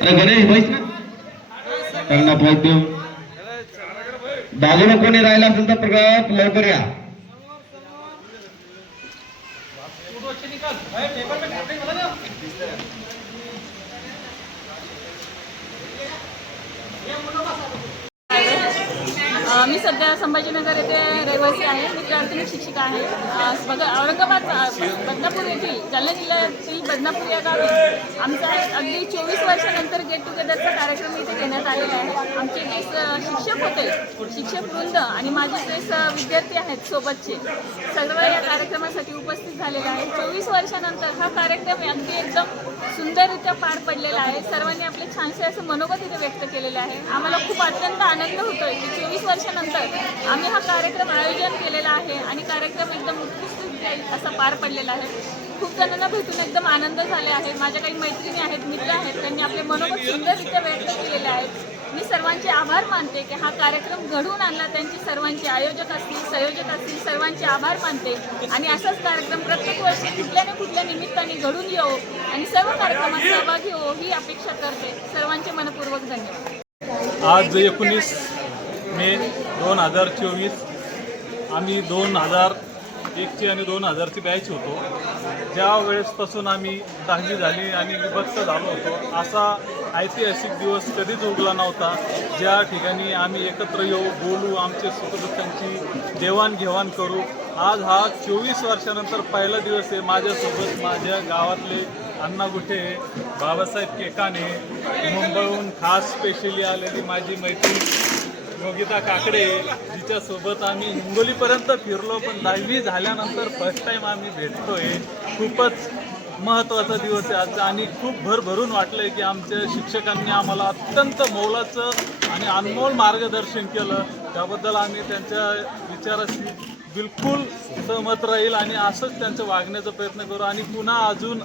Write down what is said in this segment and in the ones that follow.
अरे गणेश बैस ना. त्यांना पॉईंट देऊ. बाजूला कोणी राहिला असेल तर प्रगत लवकर या. मी सध्या संभाजीनगर येथे रहिवासी आहे मी प्राथमिक शिक्षिका आहे. बघा औरंगाबाद बदनापूर येथील जालना जिल्ह्यातील बदनापूर या गावी आमचा अगदी चोवीस वर्षानंतर गेट टुगेदरचा कार्यक्रम इथे घेण्यात आलेला आहे. आमचे जे शिक्षक होते शिक्षक वृंद आणि माझे जे विद्यार्थी आहेत सोबतचे सर्व या कार्यक्रमासाठी उपस्थित झालेले आहेत. चोवीस वर्षानंतर हा कार्यक्रम अगदी एकदम सुंदररित्या पार पडलेला आहे. सर्वांनी आपले छानसे असं मनोगत इथे व्यक्त केलेलं आहे. आम्हाला खूप अत्यंत आनंद होतोय की वर्षानंतर आम्ही हा कार्यक्रम आयोजन केलेला आहे आणि कार्यक्रम एकदम उत्कृष्ट असा पार पडलेला आहे. खूप जणांना भेटून एकदम आनंद झाले आहे. माझ्या काही मैत्रिणी आहेत मित्र आहेत त्यांनी आपले मनोगत सुंदररित्या व्यक्त केलेले आहेत. मी सर्वांचे आभार मानते की हा कार्यक्रम घडवून आणला. त्यांचे सर्वांचे आयोजक असतील संयोजक असतील सर्वांचे आभार मानते. आणि असाच कार्यक्रम प्रत्येक वर्षी कुठल्या ना कुठल्या निमित्ताने घडून येवो आणि सर्व कार्यक्रमात सहभागी हो ही अपेक्षा करते. सर्वांचे मनपूर्वक धन्यवाद. आज एकोणीस मे दोन हजार चोवीस. आम्ही दोन हजार एकची आणि दोन हजारची बॅच होतो. ज्या वेळेसपासून आम्ही दहावी झाली आणि विभक्त झालो होतो असा ऐतिहासिक दिवस कधीच उगला नव्हता. ज्या ठिकाणी आम्ही एकत्र येऊ बोलू आमचे सुखदुःखांची देवाणघेवाण करू आज हा चोवीस वर्षानंतर पहिला दिवस आहे. माझ्यासोबत माझ्या गावातले अण्णा गुठे बाबासाहेब केकाने मुंबईहून खास स्पेशली आलेली माझी मैत्री योगिता काकडे जिच्यासोबत आम्ही हिंगोलीपर्यंत फिरलो पण दहावी झाल्यानंतर फर्स्ट टाइम आम्ही भेटतोय. खूपच महत्त्वाचा दिवस आहे आजचा. आणि खूप भरभरून वाटलंय की आमच्या शिक्षकांनी आम्हाला अत्यंत मोलाचं आणि अनमोल मार्गदर्शन केलं. त्याबद्दल आम्ही त्यांच्या विचाराशी बिलकुल सहमत राहील आणि असंच त्यांचं वागण्याचा प्रयत्न करू. आणि पुन्हा अजून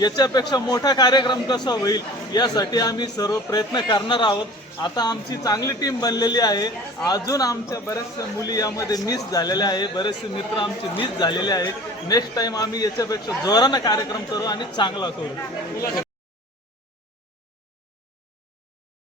याच्यापेक्षा मोठा कार्यक्रम कसा होईल यासाठी आम्ही सर्व प्रयत्न करणार आहोत. आता आमची चांगली टीम बनलेली आहे. अजून आमच्या बऱ्याचशा मुली यामध्ये मिस झालेल्या आहे. बरेचसे मित्र आमचे मिस झालेले आहेत. नेक्स्ट टाइम आम्ही याच्यापेक्षा जोरानं कार्यक्रम करू आणि चांगला करू.